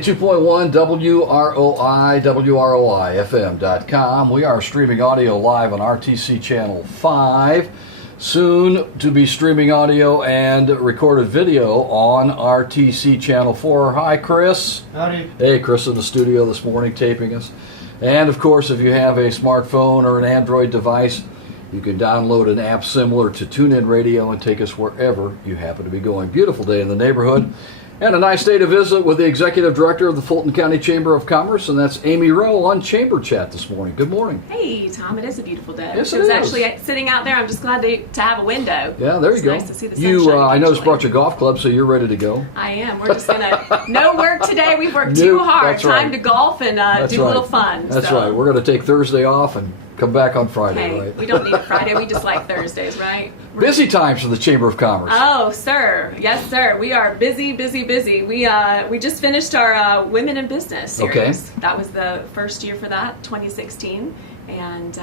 92.1 WROI, WROIFM.com. We are streaming audio live on RTC Channel 5. Soon to be streaming audio and recorded video on RTC Channel 4. Hi, Chris. Howdy. Hey, Chris in the studio this morning taping us. And, of course, if you have a smartphone or an Android device, you can download an app similar to TuneIn Radio and take us wherever you happen to be going. Beautiful day in the neighborhood. And a nice day to visit with the Executive Director of the Fulton County Chamber of Commerce, and that's Amy Rowe on Chamber Chat this morning. Good morning. Hey, Tom, it is a beautiful day. Yes, I was actually sitting out there. I'm just glad to have a window. Yeah, there you go. Nice to see the sunshine. I noticed brought your golf club, so you're ready to go. I am. We're just going to, no work today. We've worked too hard. That's right. Time to golf and do a little fun. That's right. We're going to take Thursday off and come back on Friday, hey, right? We don't need a Friday. We just like Thursdays, right? Busy times for the Chamber of Commerce. Oh, sir. Yes, sir. We are busy, busy, busy. We just finished our Women in Business series. Okay. That was the first year for that, 2016. And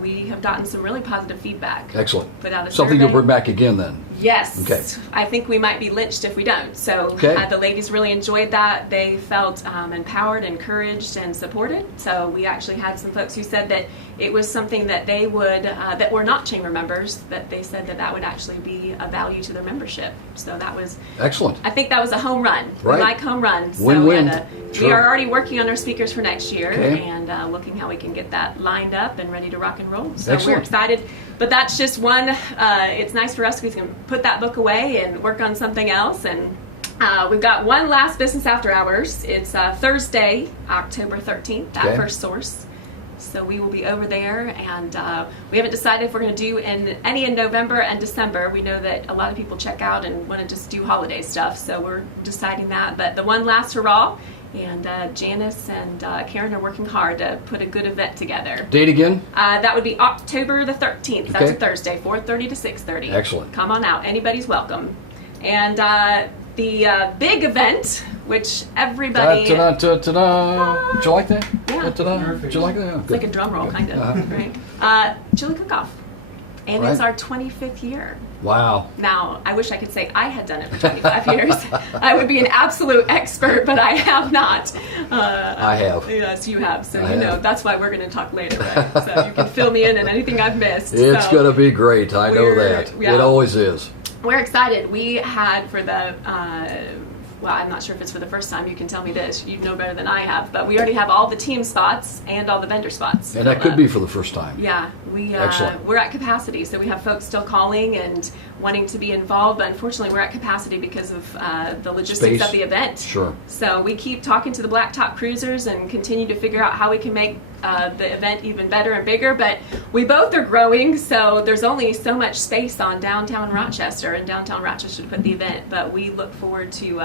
we have gotten some really positive feedback. Excellent. Put out a Something survey. you'll bring back again then. Yes. Okay. I think we might be lynched if we don't. So the ladies really enjoyed that. They felt empowered, encouraged, and supported. So we actually had some folks who said that it was something that they would, that were not chamber members, that they said that would actually be a value to their membership. So that was excellent. I think that was a home run. Right. We like home runs. Win-win. So Sure. we are already working on our speakers for next year and looking how we can get that lined up and ready to rock and roll. So excellent. we're excited. But that's just one. It's nice for us. We can put that book away and work on something else. And we've got one last business after hours. It's Thursday, October 13th, at First Source. So we will be over there, and we haven't decided if we're going to do any in November and December. We know that a lot of people check out and want to just do holiday stuff, so we're deciding that. But the one last hurrah, and Janice and Karen are working hard to put a good event together. Date again? That would be October the 13th. That's a Thursday, 4:30 to 6:30. Excellent. Come on out. Anybody's welcome. And the big event, which everybody... Ta-da-ta-ta-ta. Did you like that? Yeah. Ta-da. Did you like that? It's like a drum roll, kind of, right? Chili Cook-Off. And it's our 25th year. Wow. Now, I wish I could say I had done it for 25 years. I would be an absolute expert, but I have not. I have. Yes, you have. So you know, that's why we're going to talk later, right? So you can fill me in on anything I've missed. It's going to be great. I know that. Yeah. It always is. We're excited. We had for the... well, I'm not sure if it's for the first time. You can tell me this. You know better than I have. But we already have all the team spots and all the vendor spots. And that could be for the first time. Yeah. Excellent. We're at capacity. So we have folks still calling and wanting to be involved. But unfortunately, we're at capacity because of the logistics of the event. Sure. So we keep talking to the Blacktop Cruisers and continue to figure out how we can make the event even better and bigger. But we both are growing. So there's only so much space on downtown Rochester and downtown Rochester to put the event. But we look forward to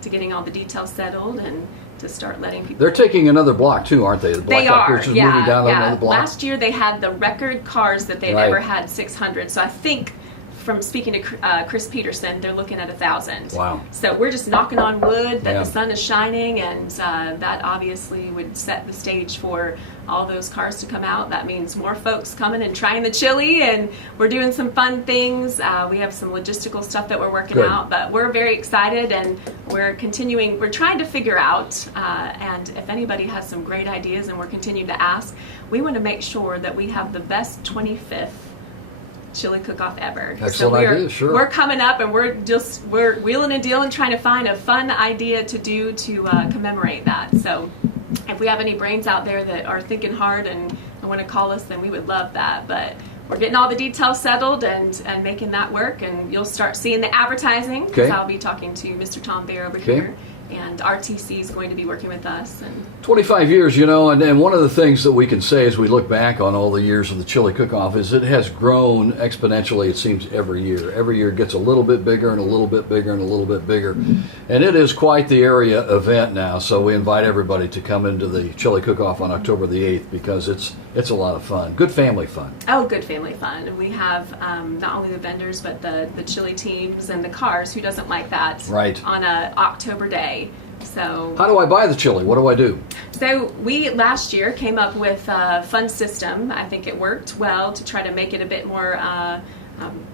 getting all the details settled and to start letting people... They're taking another block too, aren't they? The They are, moving down another block. Last year they had the record cars that they've ever had, 600. So I think from speaking to Chris Peterson, they're looking at 1,000. Wow. So we're just knocking on wood that the sun is shining, and that obviously would set the stage for all those cars to come out. That means more folks coming and trying the chili, and we're doing some fun things. We have some logistical stuff that we're working out, but we're very excited, and we're continuing. We're trying to figure out, and if anybody has some great ideas, and we're continuing to ask, we want to make sure that we have the best 25th chili cook-off ever. Excellent idea, sure. We're coming up, and we're wheeling and dealing, trying to find a fun idea to do to commemorate that. So if we have any brains out there that are thinking hard and want to call us, then we would love that. But we're getting all the details settled and making that work, and you'll start seeing the advertising, because I'll be talking to Mr. Tom Baer over here, and RTC is going to be working with us. And 25 years, you know, and one of the things that we can say as we look back on all the years of the Chili Cook-Off is it has grown exponentially, it seems, every year. Every year it gets a little bit bigger and a little bit bigger and a little bit bigger. And it is quite the area event now, so we invite everybody to come into the Chili Cook-Off on October the 8th because it's a lot of fun. Good family fun. Oh, good family fun. And we have not only the vendors, but the chili teams and the cars. Who doesn't like that? Right. On a October day. So how do I buy the chili? What do I do? So we last year came up with a fun system. I think it worked well to try to make it a bit more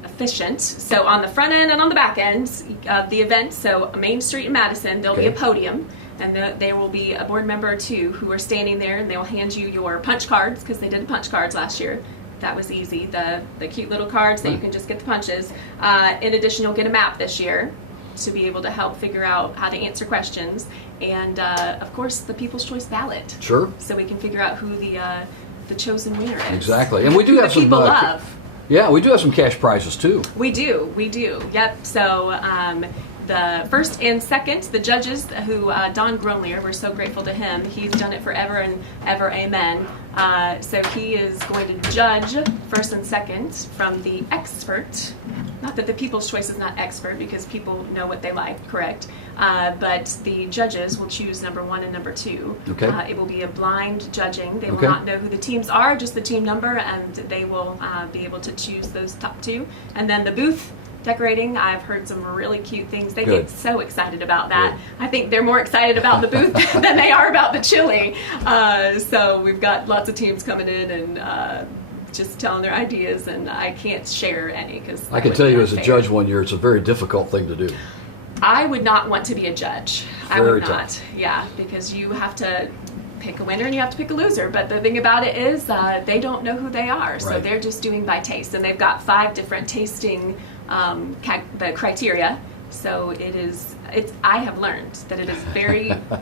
efficient. So on the front end and on the back end of the event, so Main Street in Madison, there'll be a podium. and there will be a board member or two who are standing there, and they will hand you your punch cards, because they did punch cards last year. That was easy. The cute little cards that you can just get the punches. In addition, you'll get a map this year to be able to help figure out how to answer questions, and of course the People's Choice ballot. Sure. So we can figure out who the chosen winner is. Exactly, and we do Who have the some people love. Yeah, we do have some cash prizes too. We do. Yep. So the first and second, the judges who, Don Gronlier, we're so grateful to him. He's done it forever and ever, amen. So he is going to judge first and second from the expert. Not that the People's Choice is not expert, because people know what they like, correct? But the judges will choose number 1 and number 2. Okay. It will be a blind judging. They will Okay. not know who the teams are, just the team number, and they will be able to choose those top 2. And then the booth decorating, I've heard some really cute things. They Good. get so excited about that. Good. I think they're more excited about the booth than they are about the chili. So we've got lots of teams coming in and just telling their ideas, and I can't share any because I can tell you as a judge one year, it's a very difficult thing to do. I would not want to be a judge. I Very would tough. not. Yeah, because you have to pick a winner and you have to pick a loser. But the thing about it is they don't know who they are, so Right. they're just doing by taste. And they've got 5 different tasting the criteria. So I have learned that it is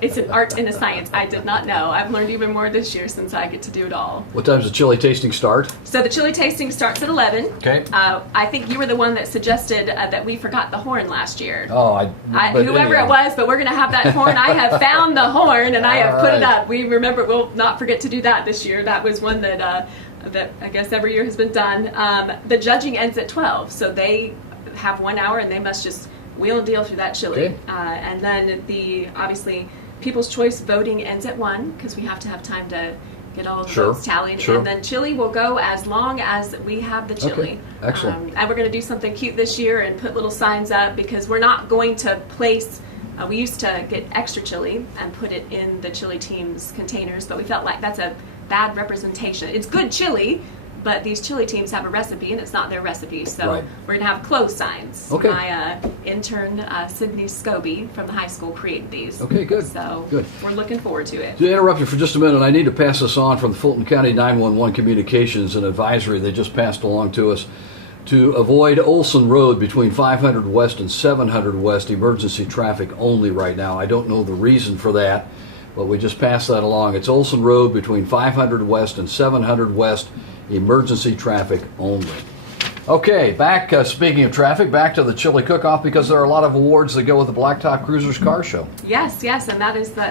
it's an art and a science. I did not know. I've learned even more this year since I get to do it all. What time's the chili tasting start? So the chili tasting starts at 11. Okay. I think you were the one that suggested that we forgot the horn last year. Oh, Whoever it was, but we're going to have that horn. I have found the horn and I have put it All right. up. We remember, we'll not forget to do that this year. That was one that I guess every year has been done. The judging ends at 12, so they have 1 hour and they must just wheel and deal through that chili. Okay. And then obviously People's Choice voting ends at 1 because we have to have time to get all the Sure. votes tallied. Sure. And then chili will go as long as we have the chili. Okay. Excellent. And we're going to do something cute this year and put little signs up because we're not going to place. We used to get extra chili and put it in the chili team's containers, but we felt like that's a bad representation. It's good chili, but these chili teams have a recipe and it's not their recipe, so Right. we're going to have closed signs. Okay. My intern, Sydney Scobie from the high school, created these. Okay, good. So Good. we're looking forward to it. To interrupt you for just a minute, I need to pass this on from the Fulton County 911 Communications and Advisory. They just passed along to us to avoid Olson Road between 500 West and 700 West, emergency traffic only right now. I don't know the reason for that, but we just passed that along. It's Olson Road between 500 West and 700 West, emergency traffic only. Okay, back, speaking of traffic, back to the chili cook-off because there are a lot of awards that go with the Blacktop Cruisers Car Show. Yes, and that is the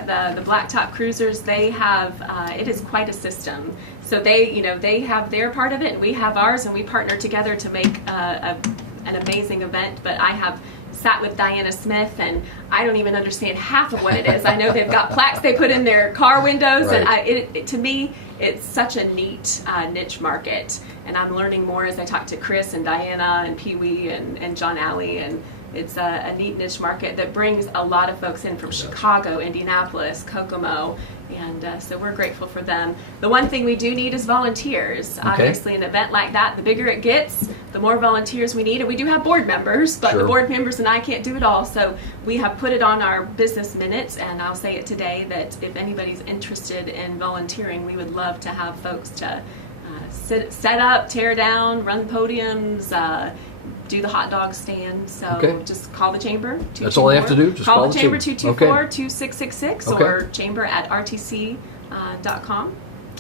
Blacktop Cruisers. They have it is quite a system. So they have their part of it, and we have ours, and we partner together to make an amazing event. But I have sat with Diana Smith, and I don't even understand half of what it is. I know they've got plaques they put in their car windows, Right. and to me, it's such a neat niche market. And I'm learning more as I talk to Chris and Diana and Pee Wee and John Alley, and it's a neat niche market that brings a lot of folks in from Chicago, Indianapolis, Kokomo, and so we're grateful for them. The one thing we do need is volunteers. Okay. Obviously, an event like that, the bigger it gets, the more volunteers we need. And we do have board members, but Sure. the board members and I can't do it all. So we have put it on our business minutes, and I'll say it today that if anybody's interested in volunteering, we would love to have folks to set up, tear down, run podiums, do the hot dog stand. So Okay. just call the chamber. That's all they have to do? Just call the chamber, chamber. 224-2666 Okay. or chamber@rtc.com.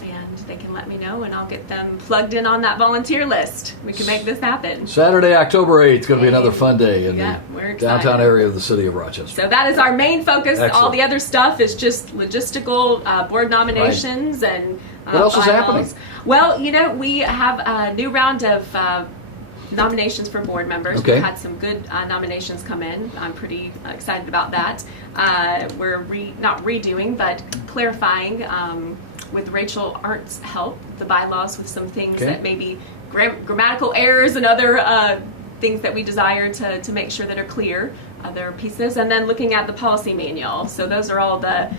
And they can let me know, and I'll get them plugged in on that volunteer list. We can make this happen. Saturday, October 8th, going to be another fun day in Yeah, the we're excited. downtown area of the city of Rochester. So that is our main focus. All Excellent. the other stuff is just logistical board nominations and What else is bylaws. happening? Well, we have a new round of nominations for board members. Okay. We've had some good nominations come in. I'm pretty excited about that. We're not redoing, but clarifying with Rachel Arndt's help the bylaws with some things Okay. that maybe grammatical errors and other things that we desire to make sure that are clear. Other pieces, and then looking at the policy manual. So those are all the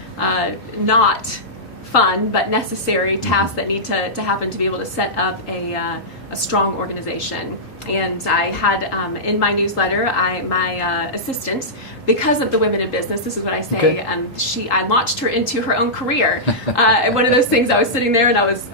not fun but necessary tasks that need to happen to be able to set up a strong organization. And I had in my newsletter, my assistant, because of the Women in Business, this is what I say, Okay. I launched her into her own career. One of those things, I was sitting there and I was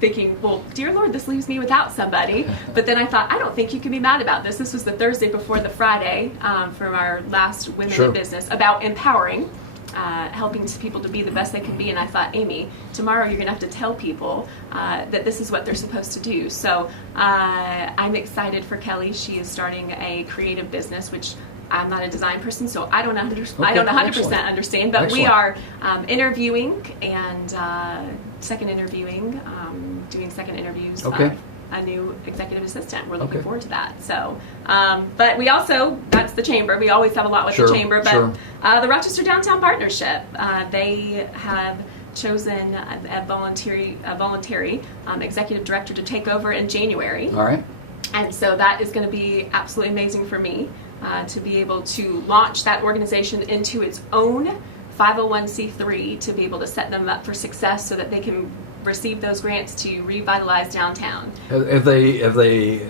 thinking, well, dear Lord, this leaves me without somebody. But then I thought, I don't think you can be mad about this. This was the Thursday before the Friday from our last Women Sure. in Business about empowering. Helping people to be the best they can be, and I thought, Amy, tomorrow you're going to have to tell people that this is what they're supposed to do. So I'm excited for Kelly. She is starting a creative business, which I'm not a design person, so I don't 100% Excellent. understand. But we Excellent. are interviewing and doing second interviews. Okay. A new executive assistant. We're looking Okay. forward to that. So, but we also, that's the chamber. We always have a lot with Sure, the chamber. But sure. the Rochester Downtown Partnership, they have chosen a voluntary executive director to take over in January. All right. And so that is going to be absolutely amazing for me to be able to launch that organization into its own 501c3 to be able to set them up for success so that they can receive those grants to revitalize downtown. Have they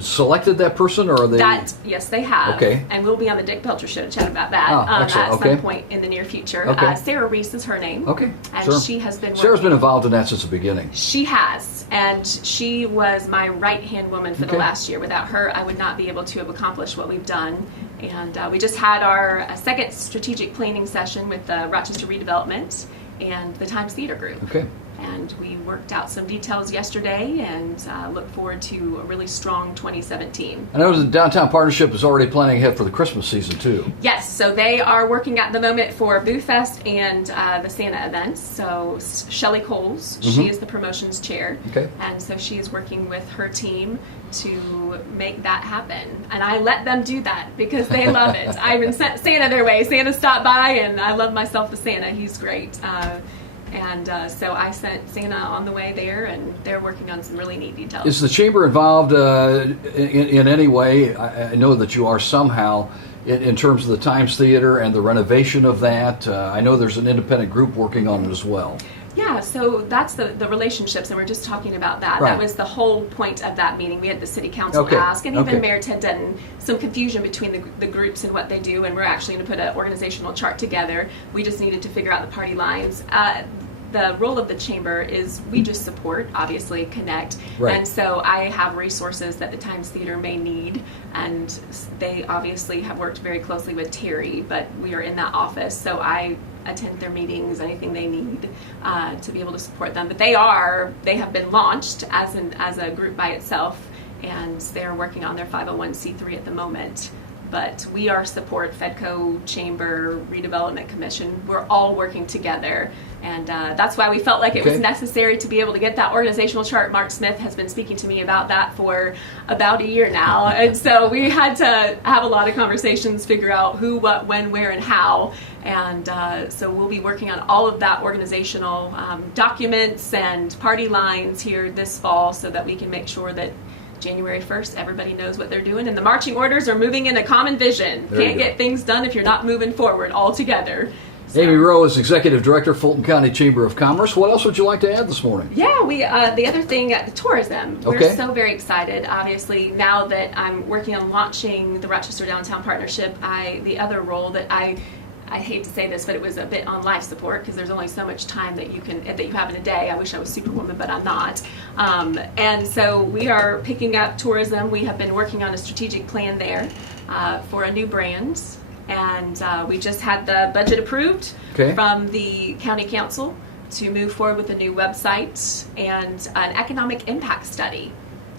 selected that person, or are they? Yes, they have. Okay. And we'll be on the Dick Pelcher show to chat about that Excellent. at Okay. some point in the near future. Okay. Sarah Reese is her name. Okay. And Sure. she has been Sarah's working. been involved in that since the beginning. She has, and she was my right-hand woman for the Okay. last year. Without her, I would not be able to have accomplished what we've done. And we just had our second strategic planning session with the Rochester Redevelopment and the Times Theater Group. Okay. And we worked out some details yesterday and look forward to a really strong 2017. I know the Downtown Partnership is already planning ahead for the Christmas season, too. Yes, so they are working at the moment for Boo Fest and the Santa events. So Shelley Coles, she is the promotions chair. Okay. And so she is working with her team to make that happen. And I let them do that because they love it. I even sent Santa their way. Santa stopped by, and I love myself to Santa. He's great. So I sent Santa on the way there, and they're working on some really neat details. Is the chamber involved in any way? I know that you are somehow in terms of the Times Theater and the renovation of that. I know there's an independent group working on it as well. Yeah, so that's the relationships, and we're just talking about that. Right. That was the whole point of that meeting. We had the city council Okay. ask, and even Okay. Mayor Ted Dutton, some confusion between the groups and what they do, and we're actually going to put an organizational chart together. We just needed to figure out the party lines. The role of the chamber is we just support, obviously, connect. Right. And so I have resources that the Times Theater may need, and they obviously have worked very closely with Terry, but we are in that office, so I attend their meetings, anything they need to be able to support them. But they have been launched as a group by itself, and they're working on their 501c3 at the moment. But we are support, Fedco, Chamber, Redevelopment Commission. We're all working together. And that's why we felt like it was Okay. necessary to be able to get that organizational chart. Mark Smith has been speaking to me about that for about a year now. And so we had to have a lot of conversations, figure out who, what, when, where, and how. And so we'll be working on all of that organizational documents and party lines here this fall so that we can make sure that January 1st, everybody knows what they're doing, and the marching orders are moving in a common vision. There you Can't go. get things done if you're not moving forward all together. So- Amy Rowe is Executive Director, Fulton County Chamber of Commerce. What else would you like to add this morning? Yeah, we the other thing at the tourism, Okay. we're so very excited. Obviously, now that I'm working on launching the Rochester Downtown Partnership, the other role that I hate to say this, but it was a bit on life support because there's only so much time that you have in a day. I wish I was Superwoman, but I'm not. And so we are picking up tourism. We have been working on a strategic plan there for a new brand. And we just had the budget approved Okay. from the county council to move forward with a new website and an economic impact study.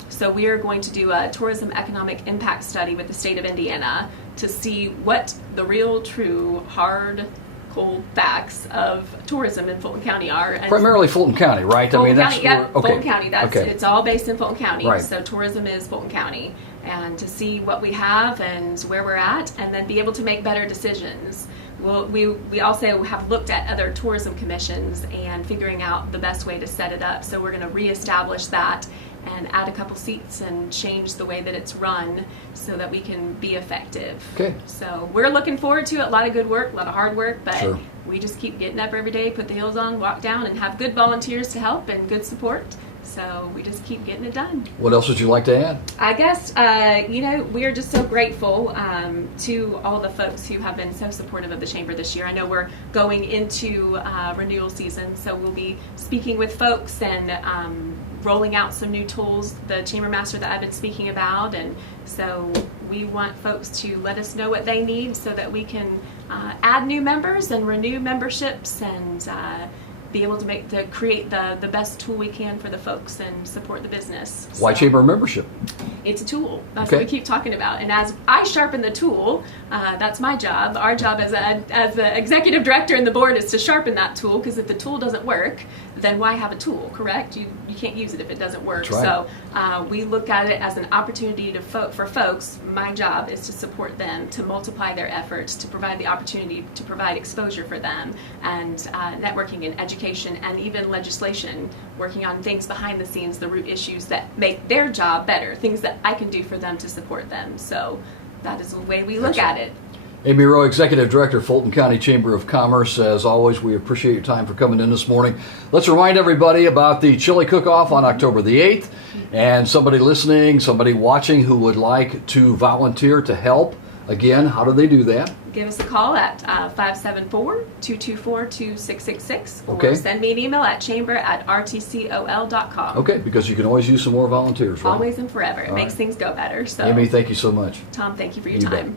So we are going to do a tourism economic impact study with the state of Indiana to see what the real, true, hard, cold facts of tourism in Fulton County are. And Primarily Fulton County, right? Fulton County, yeah, where- okay. Fulton County. Okay. It's all based in Fulton County. Right. So tourism is Fulton County, and to see what we have and where we're at, and then be able to make better decisions. Well, we also have looked at other tourism commissions and figuring out the best way to set it up. So we're going to reestablish that and add a couple seats and change the way that it's run so that we can be effective. Okay. So we're looking forward to it. A lot of good work, a lot of hard work, but Sure. we just keep getting up every day, put the heels on, walk down, and have good volunteers to help and good support. So we just keep getting it done. What else would you like to add? I guess, we are just so grateful to all the folks who have been so supportive of the Chamber this year. I know we're going into renewal season, so we'll be speaking with folks and rolling out some new tools, the Chamber Master that I've been speaking about. And so we want folks to let us know what they need so that we can add new members and renew memberships and be able to create the best tool we can for the folks and support the business. Why So Chamber membership? it's a tool. That's Okay. what we keep talking about. And as I sharpen the tool, that's my job. Our job as the executive director and the board is to sharpen that tool, because if the tool doesn't work, then why have a tool, correct? You can't use it if it doesn't work. That's right. So we look at it as an opportunity for folks. My job is to support them, to multiply their efforts, to provide the opportunity to provide exposure for them, and networking and education and even legislation, working on things behind the scenes, the root issues that make their job better, things that I can do for them to support them. So that is the way we look at it. Amy Rowe, Executive Director, Fulton County Chamber of Commerce. As always, we appreciate your time for coming in this morning. Let's remind everybody about the Chili Cook-Off on October the 8th. And somebody listening, somebody watching who would like to volunteer to help, again, how do they do that? Give us a call at 574-224-2666 or Okay. send me an email at chamber@rtcol.com. Okay, because you can always use some more volunteers, right? Always and forever. It All makes right. things go better. So, Amy, thank you so much. Tom, thank you for your You bet. time.